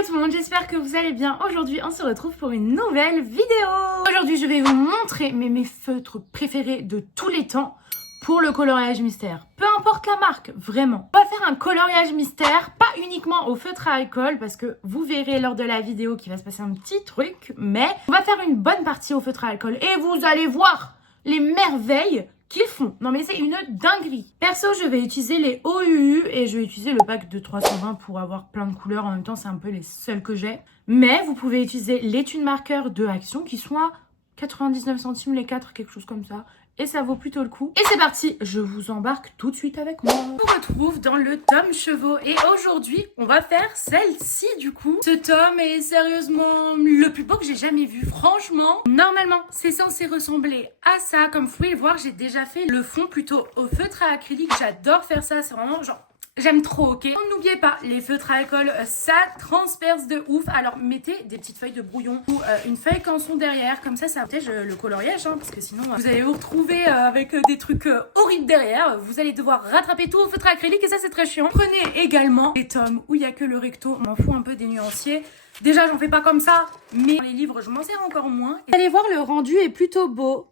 Hello tout le monde, j'espère que vous allez bien. Aujourd'hui, on se retrouve pour une nouvelle vidéo. Aujourd'hui, je vais vous montrer mes feutres préférés de tous les temps pour le coloriage mystère. Peu importe la marque, vraiment. On va faire un coloriage mystère, pas uniquement au feutre à alcool, parce que vous verrez lors de la vidéo qu'il va se passer un petit truc, mais on va faire une bonne partie au feutre à alcool et vous allez voir les merveilles qu'ils font. Non mais c'est une dinguerie. Perso, je vais utiliser les OUU et je vais utiliser le pack de 320 pour avoir plein de couleurs. En même temps, c'est un peu les seuls que j'ai. Mais vous pouvez utiliser les Tune Markers de Action qui sont à 99 centimes les 4, quelque chose comme ça. Et ça vaut plutôt le coup. Et c'est parti, je vous embarque tout de suite avec moi. On se retrouve dans le tome chevaux. Et aujourd'hui, on va faire celle-ci du coup. Ce tome est sérieusement le plus beau que j'ai jamais vu. Franchement, normalement, c'est censé ressembler à ça. Comme vous pouvez le voir, j'ai déjà fait le fond plutôt au feutre à acrylique. J'adore faire ça, c'est vraiment genre... J'aime trop, ok? N'oubliez pas, les feutres à alcool, ça transperce de ouf. Alors, mettez des petites feuilles de brouillon ou une feuille canson derrière. Comme ça protège le coloriage, hein, parce que sinon, vous allez vous retrouver avec des trucs horribles derrière. Vous allez devoir rattraper tout au feutre à acrylique et ça, c'est très chiant. Prenez également les tomes où il n'y a que le recto. On m'en fout un peu des nuanciers. Déjà, j'en fais pas comme ça, mais dans les livres, je m'en sers encore moins. Vous allez voir, le rendu est plutôt beau.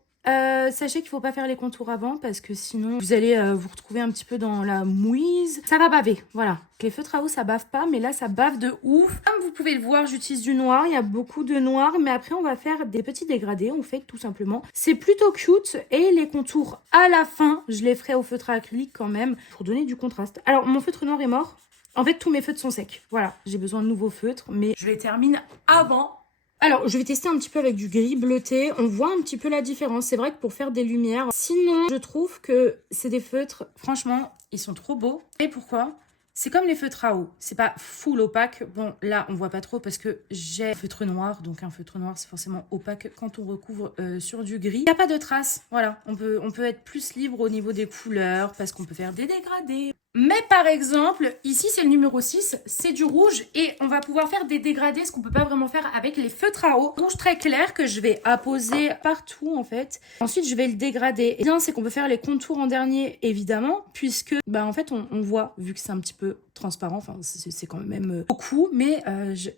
Sachez qu'il ne faut pas faire les contours avant parce que sinon vous allez vous retrouver un petit peu dans la mouise. Ça va baver, voilà. Les feutres à eau ça bave pas, mais là ça bave de ouf. Comme vous pouvez le voir, j'utilise du noir, il y a beaucoup de noir, mais après on va faire des petits dégradés, on fait tout simplement. C'est plutôt cute et les contours à la fin, je les ferai au feutre à acrylique quand même pour donner du contraste. Alors mon feutre noir est mort. En fait tous mes feutres sont secs, voilà. J'ai besoin de nouveaux feutres, mais je les termine avant. Alors, je vais tester un petit peu avec du gris bleuté. On voit un petit peu la différence. C'est vrai que pour faire des lumières... Sinon, je trouve que c'est des feutres... Franchement, ils sont trop beaux. Et pourquoi? C'est comme les feutres à eau. C'est pas full opaque. Bon, là, on voit pas trop parce que j'ai un feutre noir. Donc, un feutre noir, c'est forcément opaque quand on recouvre sur du gris. Il n'y a pas de traces. Voilà. On peut être plus libre au niveau des couleurs parce qu'on peut faire des dégradés. Mais par exemple, ici c'est le numéro 6, c'est du rouge et on va pouvoir faire des dégradés, ce qu'on peut pas vraiment faire avec les feutres à eau. Rouge très clair que je vais apposer partout en fait. Ensuite je vais le dégrader. Et bien c'est qu'on peut faire les contours en dernier évidemment, puisque bah en fait on voit, vu que c'est un petit peu transparent, enfin c'est quand même beaucoup, mais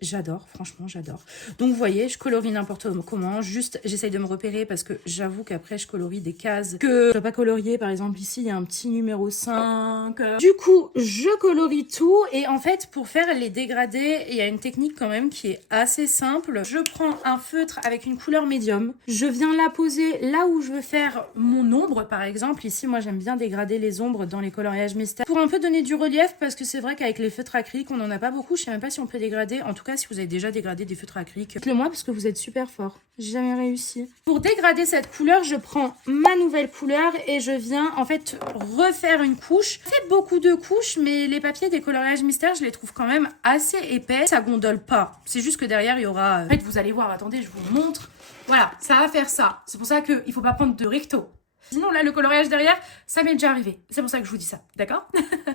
j'adore, franchement j'adore. Donc vous voyez, je colorie n'importe comment, juste j'essaye de me repérer parce que j'avoue qu'après je colorie des cases que je dois pas colorier. Par exemple ici il y a un petit numéro 5. Du coup je colorie tout et en fait pour faire les dégradés il y a une technique quand même qui est assez simple. Je prends un feutre avec une couleur médium, je viens la poser là où je veux faire mon ombre par exemple. Ici moi j'aime bien dégrader les ombres dans les coloriages mystères pour un peu donner du relief parce que c'est vrai qu'avec les feutres acryliques on n'en a pas beaucoup. Je sais même pas si on peut dégrader, en tout cas si vous avez déjà dégradé des feutres acryliques, dites-le moi parce que vous êtes super fort. J'ai jamais réussi. Pour dégrader cette couleur je prends ma nouvelle couleur et je viens en fait refaire une couche. Je fais beaucoup de couches mais les papiers des coloriages mystères je les trouve quand même assez épais. Ça gondole pas, c'est juste que derrière il y aura... En fait vous allez voir, attendez je vous montre. Voilà, ça va faire ça. C'est pour ça qu'il faut pas prendre de recto. Sinon, là, le coloriage derrière, ça m'est déjà arrivé. C'est pour ça que je vous dis ça, d'accord?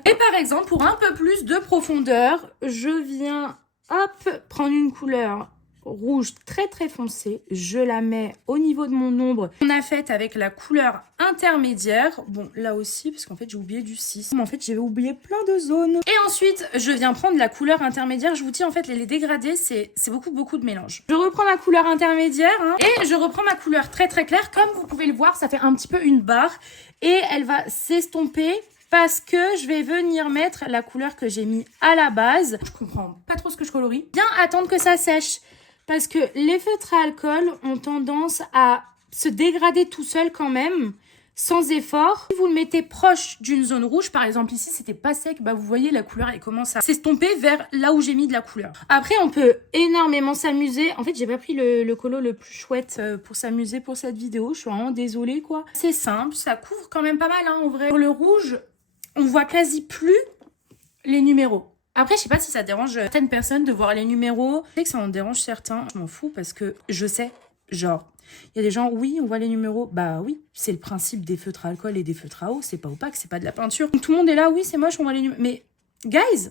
Et par exemple, pour un peu plus de profondeur, je viens, hop, prendre une couleur rouge très très foncée. Je la mets au niveau de mon ombre. On a fait avec la couleur intermédiaire. Bon, là aussi, parce qu'en fait, j'ai oublié du 6. Mais en fait, j'ai oublié plein de zones. Et ensuite, je viens prendre la couleur intermédiaire. Je vous dis, en fait, les dégradés, c'est beaucoup de mélange. Je reprends ma couleur intermédiaire hein, et je reprends ma couleur très très claire. Comme vous pouvez le voir, ça fait un petit peu une barre. Et elle va s'estomper parce que je vais venir mettre la couleur que j'ai mis à la base. Je comprends pas trop ce que je colorie. Bien attendre que ça sèche. Parce que les feutres à alcool ont tendance à se dégrader tout seul quand même, sans effort. Si vous le mettez proche d'une zone rouge, par exemple ici c'était pas sec, bah vous voyez la couleur elle commence à s'estomper vers là où j'ai mis de la couleur. Après on peut énormément s'amuser. En fait j'ai pas pris le colo le plus chouette pour s'amuser pour cette vidéo, je suis vraiment désolée quoi. C'est simple, ça couvre quand même pas mal hein, en vrai. Pour le rouge, on voit quasi plus les numéros. Après, je sais pas si ça dérange certaines personnes de voir les numéros. Je sais que ça en dérange certains. Je m'en fous parce que je sais, genre, il y a des gens, oui, on voit les numéros. Bah oui, c'est le principe des feutres à alcool et des feutres à eau. C'est pas opaque, c'est pas de la peinture. Donc, tout le monde est là, oui, c'est moche, on voit les numéros. Mais, guys,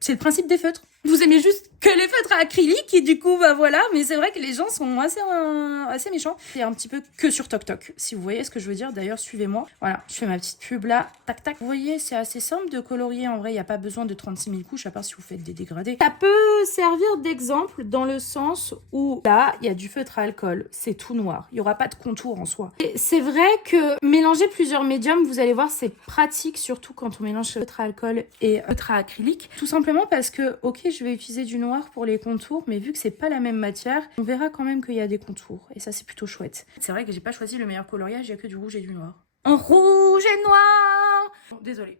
c'est le principe des feutres. Vous aimez juste que les feutres acryliques. Et du coup, bah voilà. Mais c'est vrai que les gens sont assez méchants. C'est un petit peu que sur TokTok, si vous voyez ce que je veux dire. D'ailleurs, suivez-moi. Voilà, je fais ma petite pub là. Tac, tac. Vous voyez, c'est assez simple de colorier. En vrai, il n'y a pas besoin de 36 000 couches, à part si vous faites des dégradés. Ça peut servir d'exemple dans le sens où là, il y a du feutre à alcool. C'est tout noir. Il n'y aura pas de contour en soi. Et c'est vrai que mélanger plusieurs médiums, vous allez voir, c'est pratique, surtout quand on mélange feutre à alcool et feutre à acrylique. Tout simplement parce que, ok, je vais utiliser du noir pour les contours, mais vu que c'est pas la même matière, on verra quand même qu'il y a des contours. Et ça, c'est plutôt chouette. C'est vrai que j'ai pas choisi le meilleur coloriage, il y a que du rouge et du noir. En rouge et noir. Bon, désolée.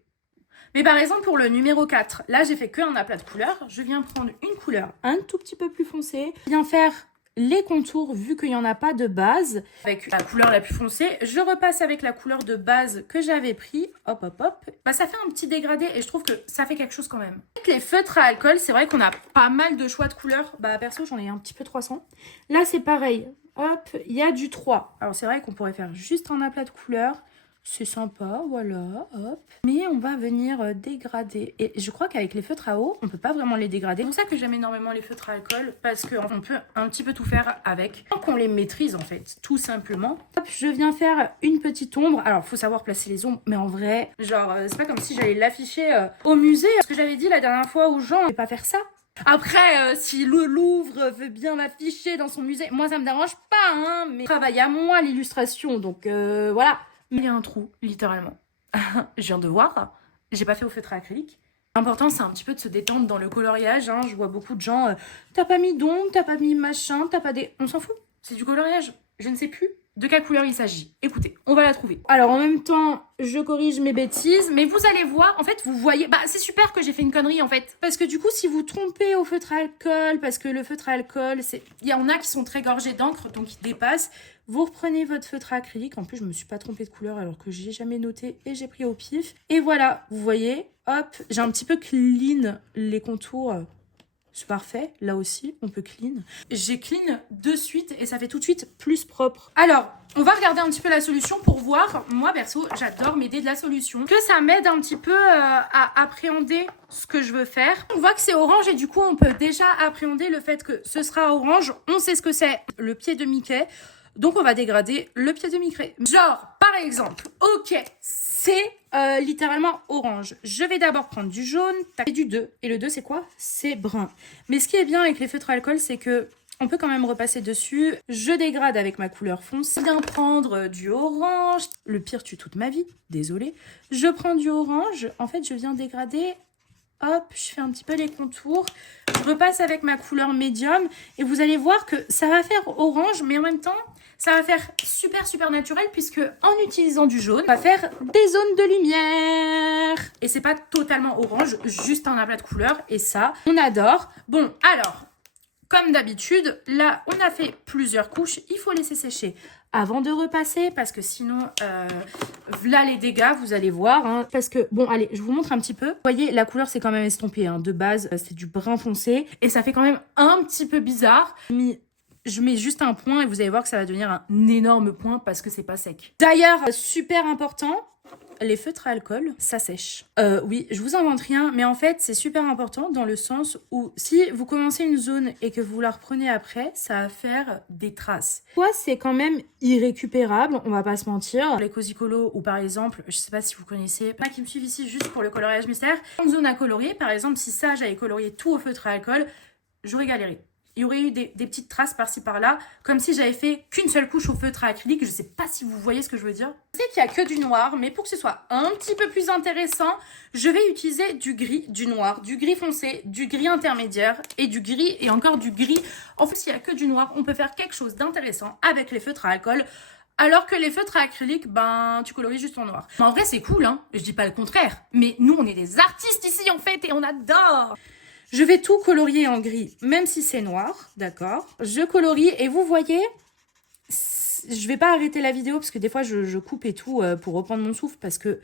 Mais par exemple, pour le numéro 4, là, j'ai fait qu'un aplat de couleurs. Je viens prendre une couleur un tout petit peu plus foncée. Je viens faire les contours, vu qu'il n'y en a pas de base. Avec la couleur la plus foncée, je repasse avec la couleur de base que j'avais pris. Hop, hop, hop. Bah, ça fait un petit dégradé et je trouve que ça fait quelque chose quand même. Avec les feutres à alcool, c'est vrai qu'on a pas mal de choix de couleurs. Bah, perso, j'en ai un petit peu 300. Là, c'est pareil. Hop, il y a du 3. Alors, c'est vrai qu'on pourrait faire juste un aplat de couleurs. C'est sympa, voilà, hop. Mais on va venir dégrader. Et je crois qu'avec les feutres à eau, on peut pas vraiment les dégrader. C'est pour ça que j'aime énormément les feutres à alcool, parce qu'on peut un petit peu tout faire avec. Tant qu'on les maîtrise, en fait, tout simplement. Hop, je viens faire une petite ombre. Alors, faut savoir placer les ombres, mais en vrai, genre, c'est pas comme si j'allais l'afficher au musée. Ce que j'avais dit la dernière fois aux gens, je vais pas faire ça. Après, si le Louvre veut bien l'afficher dans son musée, moi, ça me dérange pas, hein. Mais travaille à moi, l'illustration, donc voilà. Il y a un trou, littéralement. Je viens de voir, j'ai pas fait au feutre à acrylique. L'important, c'est un petit peu de se détendre dans le coloriage. Hein. Je vois beaucoup de gens, t'as pas mis d'ombre, t'as pas mis machin, t'as pas des... On s'en fout, c'est du coloriage. Je ne sais plus de quelle couleur il s'agit. Écoutez, on va la trouver. Alors, en même temps, je corrige mes bêtises, mais vous allez voir, en fait, vous voyez... Bah, c'est super que j'ai fait une connerie, en fait. Parce que du coup, si vous trompez au feutre à alcool, parce que le feutre à alcool, c'est... Il y en a qui sont très gorgés d'encre, donc ils dépassent. Vous reprenez votre feutre à acrylique. En plus, je me suis pas trompée de couleur alors que j'ai jamais noté et j'ai pris au pif. Et voilà, vous voyez, hop, j'ai un petit peu clean les contours. C'est parfait, là aussi, on peut clean. J'ai clean de suite et ça fait tout de suite plus propre. Alors, on va regarder un petit peu la solution pour voir. Moi, perso, j'adore m'aider de la solution. Que ça m'aide un petit peu à appréhender ce que je veux faire. On voit que c'est orange et du coup, on peut déjà appréhender le fait que ce sera orange. On sait ce que c'est, le pied de Mickey. Donc, on va dégrader le pied de Mickey. Genre, par exemple, ok, c'est littéralement orange. Je vais d'abord prendre du jaune et du 2. Et le 2, c'est quoi? C'est brun. Mais ce qui est bien avec les feutres à alcool, c'est que on peut quand même repasser dessus. Je dégrade avec ma couleur foncée. Je viens prendre du orange. Le pire tue toute ma vie. Désolée. Je prends du orange. En fait, je viens dégrader. Hop, je fais un petit peu les contours. Je repasse avec ma couleur médium. Et vous allez voir que ça va faire orange, mais en même temps, ça va faire super naturel puisque en utilisant du jaune, on va faire des zones de lumière. Et c'est pas totalement orange, juste un aplat de couleurs. Et ça, on adore. Bon, alors, comme d'habitude, là, on a fait plusieurs couches. Il faut laisser sécher avant de repasser parce que sinon, là les dégâts, vous allez voir. Hein, parce que, bon, allez, je vous montre un petit peu. Vous voyez, la couleur, c'est quand même estompé. Hein, de base, c'est du brun foncé. Et ça fait quand même un petit peu bizarre. Je mets juste un point et vous allez voir que ça va devenir un énorme point parce que c'est pas sec. D'ailleurs, super important, les feutres à alcool, ça sèche. Oui, je vous invente rien, mais en fait, c'est super important dans le sens où si vous commencez une zone et que vous la reprenez après, ça va faire des traces. Quoi, c'est quand même irrécupérable, on va pas se mentir. Les Cosicolo ou par exemple, je sais pas si vous connaissez, il y en a qui me suivent ici juste pour le coloriage mystère. Une zone à colorier, par exemple, si ça, j'avais colorié tout au feutre à alcool, j'aurais galéré. Il y aurait eu des petites traces par-ci par-là, comme si j'avais fait qu'une seule couche au feutre à acrylique. Je sais pas si vous voyez ce que je veux dire. Je sais qu'il n'y a que du noir, mais pour que ce soit un petit peu plus intéressant, je vais utiliser du gris, du noir, du gris foncé, du gris intermédiaire et du gris et encore du gris. En fait, s'il n'y a que du noir, on peut faire quelque chose d'intéressant avec les feutres à alcool. Alors que les feutres à acrylique, ben, tu colories juste en noir. En vrai, c'est cool, hein. Je dis pas le contraire. Mais nous, on est des artistes ici, en fait, et on adore. Je vais tout colorier en gris, même si c'est noir, d'accord? Je colorie et vous voyez, je vais pas arrêter la vidéo parce que des fois je coupe et tout pour reprendre mon souffle parce que,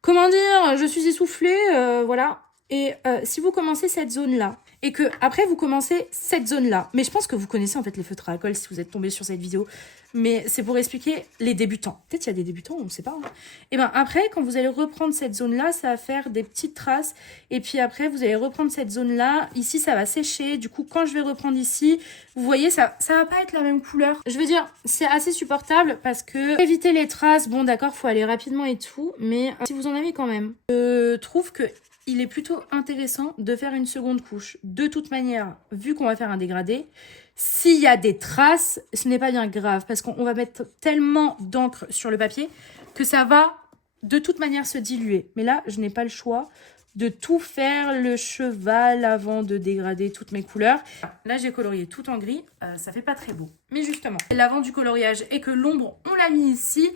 comment dire, je suis essoufflée, voilà. Et si vous commencez cette zone-là et que après vous commencez cette zone-là. Mais je pense que vous connaissez en fait les feutres à alcool si vous êtes tombé sur cette vidéo. Mais c'est pour expliquer les débutants. Peut-être il y a des débutants, on ne sait pas. Hein. Et bien après, quand vous allez reprendre cette zone-là, ça va faire des petites traces. Et puis après, vous allez reprendre cette zone-là. Ici, ça va sécher. Du coup, quand je vais reprendre ici, vous voyez, ça va pas être la même couleur. Je veux dire, c'est assez supportable parce que pour éviter les traces, bon d'accord, faut aller rapidement et tout. Mais si vous en avez quand même, je trouve que il est plutôt intéressant de faire une seconde couche. De toute manière, vu qu'on va faire un dégradé, s'il y a des traces, ce n'est pas bien grave parce qu'on va mettre tellement d'encre sur le papier que ça va de toute manière se diluer. Mais là, je n'ai pas le choix de tout faire le cheval avant de dégrader toutes mes couleurs. Là, j'ai colorié tout en gris. Ça fait pas très beau. Mais justement, l'avant du coloriage et que l'ombre, on l'a mis ici,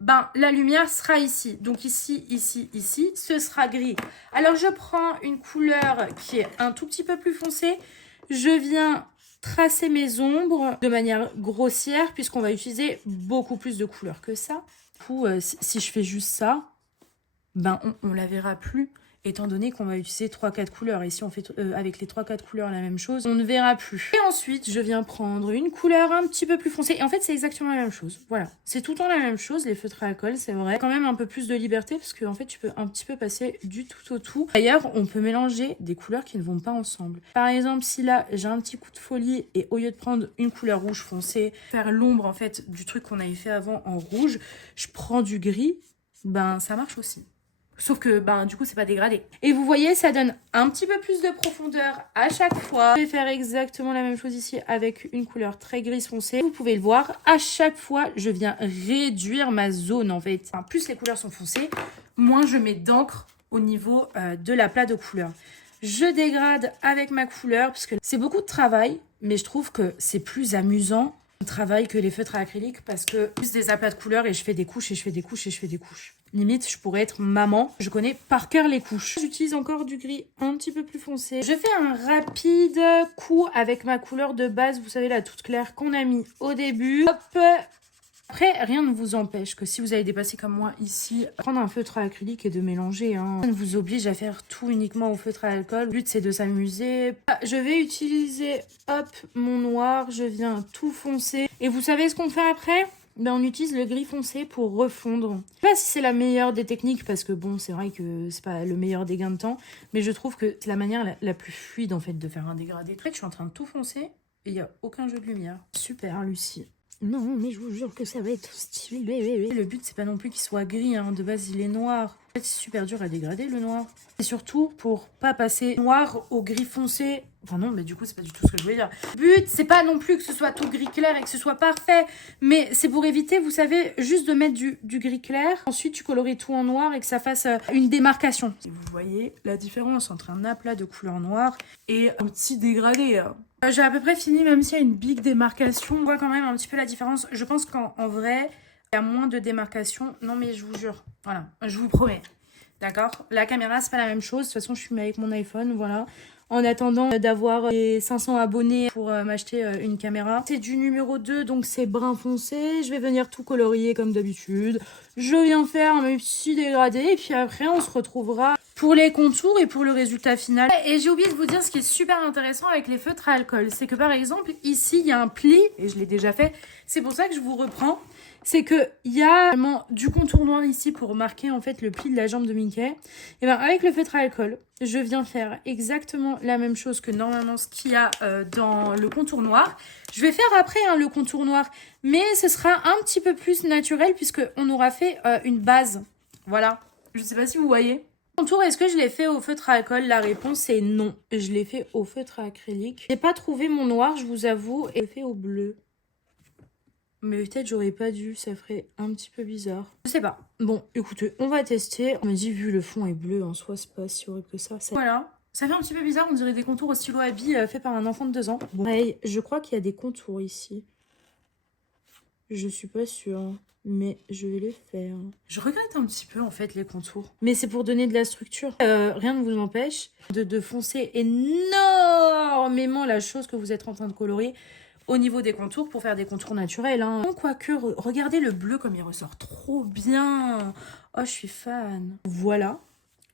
ben, la lumière sera ici. Donc ici, ici, ici, ce sera gris. Alors, je prends une couleur qui est un tout petit peu plus foncée. Je viens tracer mes ombres de manière grossière puisqu'on va utiliser beaucoup plus de couleurs que ça. Du coup, si je fais juste ça, ben, on la verra plus. Étant donné qu'on va utiliser 3-4 couleurs. Et si on fait avec les 3-4 couleurs la même chose, on ne verra plus. Et ensuite, je viens prendre une couleur un petit peu plus foncée. Et en fait, c'est exactement la même chose. Voilà. C'est tout le temps la même chose. Les feutres à alcool, c'est vrai. Quand même un peu plus de liberté parce qu'en fait, tu peux un petit peu passer du tout au tout. D'ailleurs, on peut mélanger des couleurs qui ne vont pas ensemble. Par exemple, si là, j'ai un petit coup de folie et au lieu de prendre une couleur rouge foncée, faire l'ombre en fait du truc qu'on avait fait avant en rouge, je prends du gris, ben ça marche aussi. Sauf que, ben, du coup, c'est pas dégradé. Et vous voyez, ça donne un petit peu plus de profondeur à chaque fois. Je vais faire exactement la même chose ici avec une couleur très grise foncée. Vous pouvez le voir, à chaque fois, je viens réduire ma zone, en fait. Enfin, plus les couleurs sont foncées, moins je mets d'encre au niveau de la plate de couleur. Je dégrade avec ma couleur, parce que c'est beaucoup de travail, mais je trouve que c'est plus amusant de travail que les feutres à acrylique, parce que plus des aplats de couleurs et je fais des couches et je fais des couches et je fais des couches. Limite, je pourrais être maman. Je connais par cœur les couches. J'utilise encore du gris un petit peu plus foncé. Je fais un rapide coup avec ma couleur de base. Vous savez, la toute claire qu'on a mis au début. Hop. Après, rien ne vous empêche que si vous avez dépassé comme moi ici, prendre un feutre à acrylique et de mélanger. Hein. Ça ne vous oblige à faire tout uniquement au feutre à alcool. Le but, c'est de s'amuser. Je vais utiliser, hop, mon noir. Je viens tout foncer. Et vous savez ce qu'on fait après ? Ben, on utilise le gris foncé pour refondre. Je sais pas si c'est la meilleure des techniques parce que bon, c'est vrai que c'est pas le meilleur des gains de temps, mais je trouve que c'est la manière la plus fluide en fait de faire un dégradé. En fait, je suis en train de tout foncer et il n'y a aucun jeu de lumière. Super, Lucie. Non, mais je vous jure que ça va être stylé. Le but, c'est pas non plus qu'il soit gris, hein. De base, il est noir. En fait, c'est super dur à dégrader le noir. Et surtout, pour pas passer noir au gris foncé. Enfin non, mais du coup, c'est pas du tout ce que je voulais dire. Le but, c'est pas non plus que ce soit tout gris clair et que ce soit parfait. Mais c'est pour éviter, vous savez, juste de mettre du gris clair. Ensuite, tu colories tout en noir et que ça fasse une démarcation. Et vous voyez la différence entre un aplat de couleur noire et un petit dégradé. J'ai à peu près fini, même s'il y a une big démarcation. On voit quand même un petit peu la différence. Je pense qu'en vrai, il y a moins de démarcation. Non, mais je vous jure. Voilà, je vous promets. D'accord ? La caméra, c'est pas la même chose. De toute façon, je filme avec mon iPhone, voilà. En attendant d'avoir les 500 abonnés pour m'acheter une caméra. C'est du numéro 2, donc c'est brun foncé. Je vais venir tout colorier comme d'habitude. Je viens faire mes petits dégradés. Et puis après, on se retrouvera pour les contours et pour le résultat final. Et j'ai oublié de vous dire ce qui est super intéressant avec les feutres à alcool. C'est que par exemple, ici, il y a un pli. Et je l'ai déjà fait. C'est pour ça que je vous reprends. C'est qu'il y a vraiment du contour noir ici pour marquer en fait le pli de la jambe de Mickey. Et bien avec le feutre à alcool, je viens faire exactement la même chose que normalement ce qu'il y a dans le contour noir. Je vais faire après le contour noir, mais ce sera un petit peu plus naturel puisqu'on aura fait une base. Voilà, je ne sais pas si vous voyez. Contour, est-ce que je l'ai fait au feutre à alcool? La réponse est non. Je l'ai fait au feutre à acrylique. J'ai pas trouvé mon noir, je vous avoue, et fait au bleu. Mais peut-être j'aurais pas dû, ça ferait un petit peu bizarre. Je sais pas. Bon, écoutez, on va tester. On me dit, vu le fond est bleu, en soi, c'est pas si horrible que ça. Voilà. Ça fait un petit peu bizarre, on dirait des contours au stylo à billes fait par un enfant de 2 ans. Bon, pareil, je crois qu'il y a des contours ici. Je suis pas sûre, mais je vais les faire. Je regrette un petit peu, en fait, les contours. Mais c'est pour donner de la structure. Rien ne vous empêche de foncer énormément la chose que vous êtes en train de colorier au niveau des contours pour faire des contours naturels. Hein. Quoique, regardez le bleu comme il ressort trop bien. Oh, je suis fan. Voilà.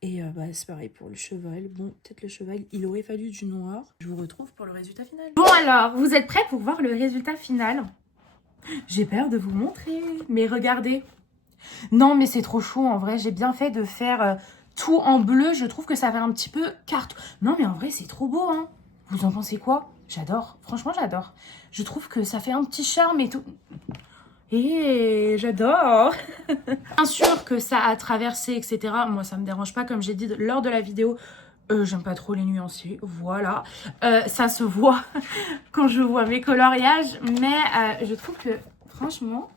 Et c'est pareil pour le cheval. Bon, peut-être le cheval, il aurait fallu du noir. Je vous retrouve pour le résultat final. Bon alors, vous êtes prêts pour voir le résultat final? J'ai peur de vous montrer, mais regardez. Non, mais c'est trop chaud en vrai. J'ai bien fait de faire tout en bleu. Je trouve que ça fait un petit peu carte. Non, mais en vrai, c'est trop beau, hein. Vous en pensez quoi? J'adore. Franchement, j'adore. Je trouve que ça fait un petit charme et tout. Et j'adore. Bien sûr que ça a traversé, etc. Moi, ça me dérange pas. Comme j'ai dit lors de la vidéo, j'aime pas trop les nuanciers. Voilà. Ça se voit quand je vois mes coloriages. Mais je trouve que, franchement,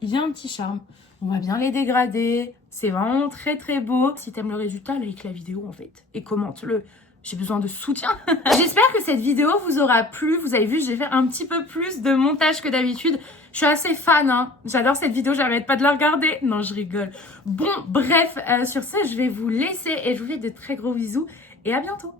il y a un petit charme. On va bien les dégrader. C'est vraiment très, très beau. Si t'aimes le résultat, like la vidéo, en fait. Et commente-le. J'ai besoin de soutien. J'espère que cette vidéo vous aura plu. Vous avez vu, j'ai fait un petit peu plus de montage que d'habitude. Je suis assez fan, hein. J'adore cette vidéo, j'arrête pas de la regarder. Non, je rigole. Bon, bref, sur ce, je vais vous laisser et je vous fais de très gros bisous. Et à bientôt.